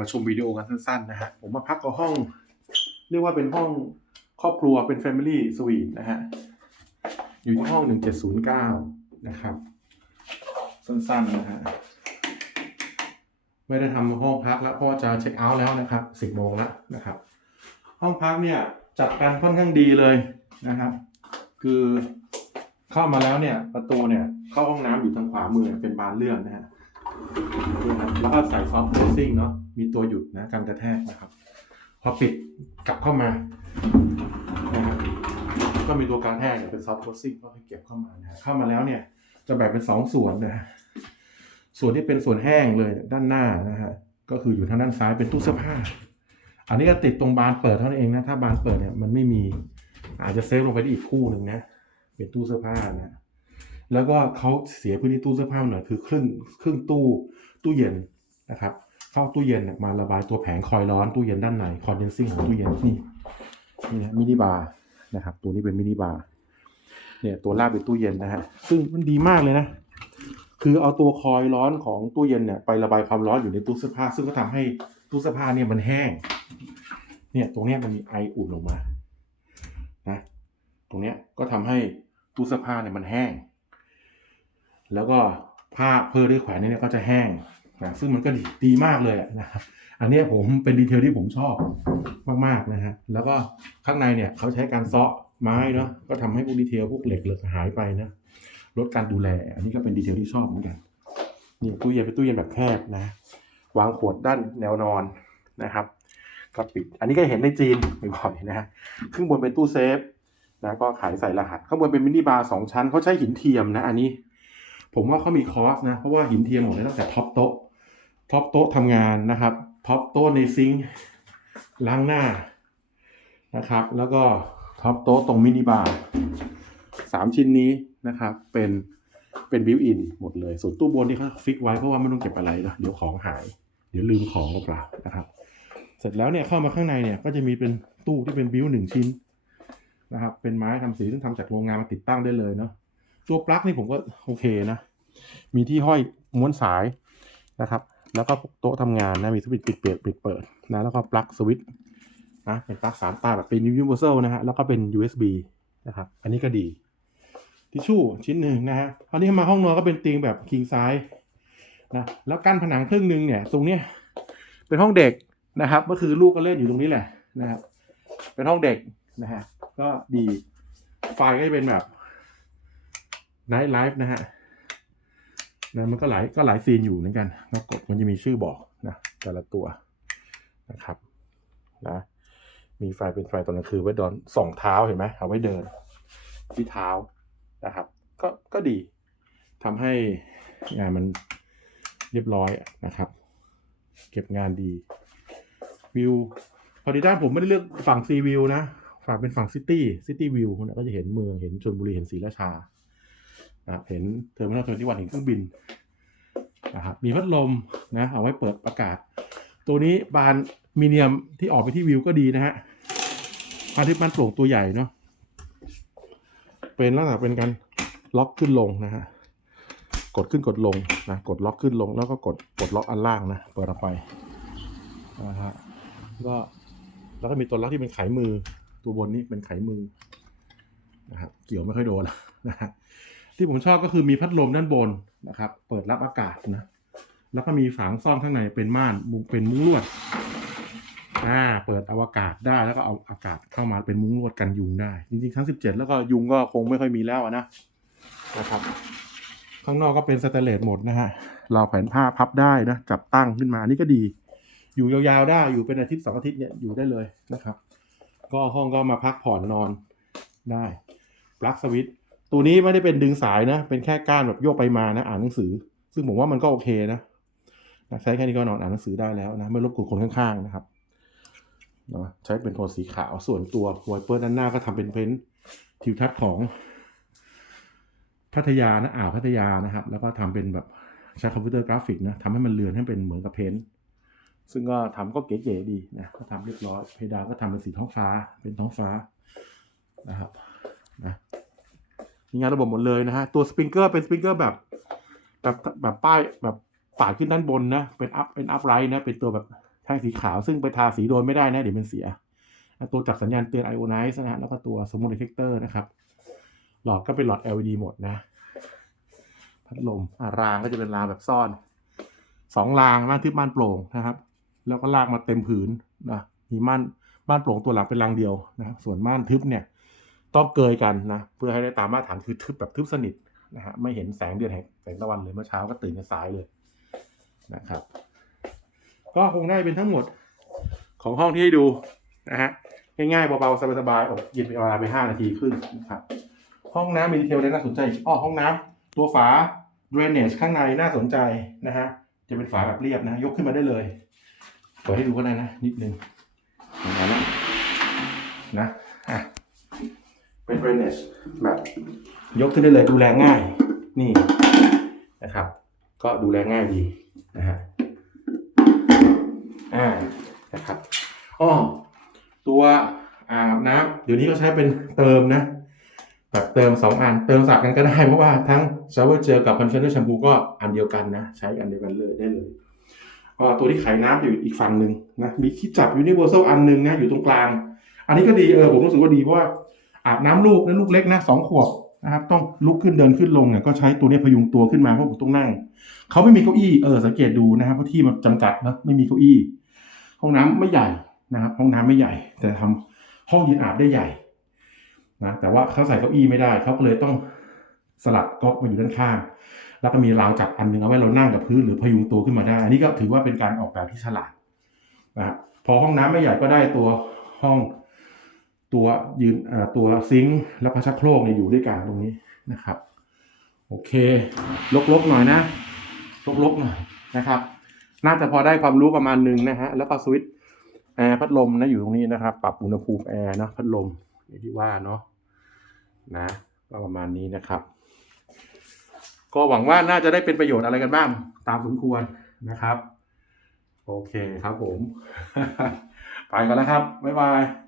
มาชมวิดีโอกันสั้นๆนะฮะผมมาพักกับห้อง เรียกว่าเป็นห้องครอบครัวเป็น Family Suite นะฮะ อยู่ที่ห้อง 1709 นะครับ สั้นๆนะฮะไม่ได้ทำห้องพักแล้วเพราะว่าจะเช็คเอาท์แล้วนะครับ 10โมงแล้วนะครับ ห้องพักเนี่ยจัดการค่อนข้างดีเลยนะครับ คือเข้ามาแล้วเนี่ยประตูเนี่ยเข้าห้องน้ำอยู่ทางขวามือเป็นบานเลื่อนนะฮะ แล้วก็ใส่ซอฟต์เพรสซิ่งเนาะมีตัวหยุดนะการกระแทกนะครับ พอปิดกลับเข้ามานะครับก็มีตัวการแทกเนี่ยเป็นซอฟต์เพรสซิ่งก็ให้เก็บเข้ามานะฮะเข้ามาแล้วเนี่ย จะแบ่งเป็นสองส่วนนะฮะส่วนที่เป็นส่วนแห้งเลยด้านหน้านะฮะก็คืออยู่ทางด้านซ้ายเป็นตู้เสื้อผ้า อันนี้ก็ติดตรงบานเปิดเท่านั้นเองนะถ้าบานเปิดเนี่ยมันไม่มีอาจจะเซฟลงไปได้อีกคู่หนึ่งนะเป็นตู้เสื้อผ้านะ แล้วก็เขาเสียพื้นที่ตู้เสื้อผ้าหน่อยคือครึ่งครึ่งตู้ตู้เย็นนะครับ เข้าตู้เย็นมาระบายตัวแผงคอยร้อนตู้เย็นด้านในคอนเดนซิ่งของตู้เย็นนี่นี่นะมินิบาร์นะครับ ตัวนี้เป็นมินิบาร์เนี่ยตัวลางเป็นตู้เย็นนะฮะซึ่งมันดีมากเลยนะ คือเอาตัวคอยร้อนของตู้เย็นเนี่ยไประบายความร้อนอยู่ในตู้เสื้อผ้า ซึ่งก็ทำให้ตู้เสื้อผ้าเนี่ยมันแห้ง เนี่ยตรงเนี้ยมันมีไออุ่นออกมานะตรงเนี้ยก็ทำให้ตู้เสื้อผ้าเนี่ยมันแห้ง แล้วก็ผ้าเพอที่แขวนเนี่ยก็จะแห้งนะซึ่งมันก็ดีดีมากเลยนะครับอันนี้ผมเป็นดีเทลที่ผมชอบมากๆนะฮะแล้วก็ข้างในเนี่ยเขาใช้การเซาะไม้เนาะก็ทำให้พวกดีเทลพวกเหล็กเหล็กหายไปนะลดการดูแล อันนี้ก็เป็นดีเทลที่ชอบเหมือนกันนี่ตู้เย็นเป็นตู้เย็นแบบแคบนะ วางขวดด้านแนวนอนนะครับก็ปิด อันนี้ก็เห็นในจีนบ่อยๆนะฮะข้างบนเป็นตู้เซฟนะก็ขายใส่รหัส ข้างบนเป็นมินิบาร์สองชั้นเขาใช้หินเทียมนะ อันนี้ ผมว่าเขามีคอร์สนะ เพราะว่าหินเทียมหมดเลยตั้งแต่ท็อปโต๊ะท็อปโต๊ะทำงานนะครับท็อปโต๊ะในซิงค์ล้างหน้านะครับ แล้วก็ท็อปโต๊ะตรงมินิบาร์สามชิ้นนี้นะครับ เป็นเป็นบิวอินหมดเลย ส่วนตู้บนที่เขาฟิกไว้เพราะว่าไม่ต้องเก็บอะไรนะเดี๋ยวของหาย เดี๋ยวลืมของเปล่านะครับ เสร็จแล้วเนี่ยเข้ามาข้างในเนี่ยก็จะมีเป็นตู้ที่เป็นบิวหนึ่งชิ้นนะครับ เป็นไม้ทำสีซึ่งทำจากโรงงานมาติดตั้งได้เลยเนาะตัวปลั๊กนี่ผมก็โอเคนะ มีที่ห้อยม้วนสายนะครับ แล้วก็โต๊ะทำงานนะมีสวิตช์ปิดเปิดปิดเปิดนะแล้วก็ปลั๊กสวิตช์นะเป็นปลั๊กสามตาแบบเป็น universal นะฮะแล้วก็เป็น USB นะครับอันนี้ก็ดีทิชชู่ชิ้นหนึ่งนะฮะคราวนี้มาห้องนอนก็เป็นเตียงแบบ king size นะแล้วกั้นผนังครึ่งหนึ่งเนี่ยตรงเนี้ยเป็นห้องเด็กนะครับ ก็คือลูกก็เล่นอยู่ตรงนี้แหละนะครับ เป็นห้องเด็กนะฮะก็ดีไฟก็จะเป็นแบบไนท์ไลฟ์นะฮะ นะมันก็หลายก็หลายซีนอยู่เหมือนกันแล้วกดมันจะมีชื่อบอกนะแต่ละตัวนะครับนะมีไฟเป็นไฟตอนกลางคืนไว้ดอนส่องเท้าเห็นไหมเอาไว้เดิน ที่เท้านะครับ ก็ก็ดีทำให้งานมันเรียบร้อยนะครับ เก็บงานดีวิวพอดีด้านผมไม่ได้เลือกฝั่งซีวิวนะ ฝั่งเป็นฝั่งซิตี้ซิตี้วิวนะก็จะเห็นเมืองเห็นชลบุรีเห็นศรีราชา นะครับเห็นเทอร์มินอลทเวนตี้วันเห็นเครื่องบินนะครับมีพัดลมนะเอาไว้เปิดประกาศ ตัวนี้บานมีเนียมที่ออกไปที่วิวก็ดีนะฮะบานที่มันโปร่งตัวใหญ่เนาะเป็นลักษณะเป็นการล็อกขึ้นลงนะฮะกดขึ้นกดลงนะกดล็อกขึ้นลงแล้วก็กดกดล็อกอันล่างนะเปิดออกไปนะฮะก็แล้วก็มีตัวล็อกที่เป็นไขมือ ตัวบนนี้เป็นไขมือนะครับเกี่ยวไม่ค่อยโดนนะฮะ ที่ผมชอบก็คือมีพัดลมด้านบนนะครับ เปิดรับอากาศนะ แล้วก็มีฝางซ่อมข้างในเป็นม่านมุงเป็นมุ้งลวดอ่าเปิดเอาอากาศได้แล้วก็เอาอากาศเข้ามาเป็นมุ้งลวดกันยุงได้ จริงๆ ทั้ง 17 แล้วก็ยุงก็คงไม่ค่อยมีแล้วนะนะครับ ข้างนอกก็เป็นสแตเลสหมดนะฮะเราแผ่นผ้าพับได้นะ จับตั้งขึ้นมานี่ก็ดี อยู่ยาวๆได้อยู่เป็นอาทิตย์สองอาทิตย์เนี่ยอยู่ได้เลยนะครับ ก็ห้องก็มาพักผ่อนนอนได้ปลั๊กสวิตช์ ตัวนี้ไม่ได้เป็นดึงสายนะ เป็นแค่ก้านแบบโยกไปมานะ อ่านหนังสือ ซึ่งผมว่ามันก็โอเคนะใช้แค่นี้ก็นอนอ่านหนังสือได้แล้วนะไม่รบกวนคนข้างๆนะครับเนาะใช้เป็นโทนสีขาวส่วนตัวไวเปอร์ด้านหน้าก็ทำเป็นเพ้นท์ทิวทัศน์ของพัทยานะอ่าวพัทยานะครับ แล้วก็ทำเป็นแบบใช้คอมพิวเตอร์กราฟิกนะทำให้มันเลือนให้เป็นเหมือนกับเพ้นท์ซึ่งก็ทำก็เก๋ๆดีนะก็ทำเรียบร้อยเพดานก็ทำเป็นสีท้องฟ้าเป็นท้องฟ้านะครับนะ งานระบบหมดเลยนะฮะ ตัวสปริงเกอร์เป็นสปริงเกอร์แบบแบบแบบป้ายแบบปาดขึ้นด้านบนนะ เป็นอัพเป็นอัพไรนะ เป็นตัวแบบแท่งสีขาวซึ่งไปทาสีโดนไม่ได้นะ เดี๋ยวมันเสีย ตัวจับสัญญาณเตือน Ionize นะฮะแล้วก็ตัว Smoke Detector นะครับ หลอดก็เป็นหลอด LED หมดนะ พัดลมรางก็จะเป็นรางแบบซ่อนสองรางม่านทึบม่านโปร่งนะครับ แล้วก็ลากมาเต็มผืนนะมีม่านม่านโปร่งตัวหลังเป็นรางเดียวนะครับส่วนม่านทึบเนี่ย ต้องเกยกันนะเพื่อให้ได้ตามมาตรฐานคือทึบแบบทึบสนิทนะฮะไม่เห็นแสงเดือนแห่งแสงตะวันเลยเมื่อเช้าก็ตื่นกันสายเลยนะครับ ก็คงได้เป็นทั้งหมดของห้องที่ให้ดูนะฮะง่ายๆเบาๆสบายๆอบเย็นไปเวลาไปห้านาทีครึ่งนะครับห้องน้ำมีดีเทลอะไรน่าสนใจอีกอ้อห้องน้ำตัวฝา drainage ข้างในน่าสนใจนะฮะจะเป็นฝาแบบเรียบนะ ยกขึ้นมาได้เลยเปิดให้ดูก็ได้นะ นิดนึงอย่ เป็น drainage แบบยกขึ้นได้เลยดูแลง่าย นี่นะครับ ก็ดูแลง่ายดีนะฮะอ่านะครับอ้อตัวอาบน้ำเดี๋ยวนี้ก็ใช้เป็นเติมนะ แบบเติมสองอัน เติมสับกันก็ได้ เพราะว่าทั้ง shower gel กับ conditioner shampoo ก็อันเดียวกันนะ ใช้อันเดียวกันเลยได้เลยก็ตัวที่ขายน้ำอยู่อีกฝั่งหนึ่งนะมีที่จับ universal อันหนึ่งนะอยู่ตรงกลาง อันนี้ก็ดีเออผมรู้สึกว่าดีเพราะว่า อาบน้ำลูกนะลูกเล็กนะสองขวบนะครับ ต้องลุกขึ้นเดินขึ้นลงเนี่ยก็ใช้ตัวนี้พยุงตัวขึ้นมาเพราะผมต้องนั่งเขาไม่มีเก้าอี้เออสังเกตดูนะครับเพราะที่มันจำกัดนะไม่มีเก้าอี้ ห้องน้ำไม่ใหญ่นะครับ ห้องน้ำไม่ใหญ่ แต่ทำห้องยืนอาบได้ใหญ่นะแต่ว่าเขาใส่เก้าอี้ไม่ได้เขาก็เลยต้องสลับก๊อกมาอยู่ด้านข้าง แล้วก็มีราวจับอันหนึ่งเอาไว้เรานั่งกับพื้นหรือพยุงตัวขึ้นมาได้ อันนี้ก็ถือว่าเป็นการออกแบบที่ฉลาดนะครับพอห้องน้ำไม่ใหญ่ก็ได้ตัวห้อง ตัวยืนตัวซิงค์แล้วก็ชักโครกเนี่ยอยู่ด้วยกันตรงนี้นะครับ โอเคลกๆหน่อยนะลกๆหน่อยนะครับ น่าจะพอได้ความรู้ประมาณหนึงนะฮะแล้วก็สวิตช์แอร์พัดลมนะอยู่ตรงนี้นะครับ ปรับอุณหภูมิแอร์นะพัดลมอิที่ว่าเนาะนะก็ประมาณนี้นะครับ ก็หวังว่าน่าจะได้เป็นประโยชน์อะไรกันบ้าง ตามสมควรนะครับ โอเคครับผม ไปกันแล้วครับ บ๊ายบาย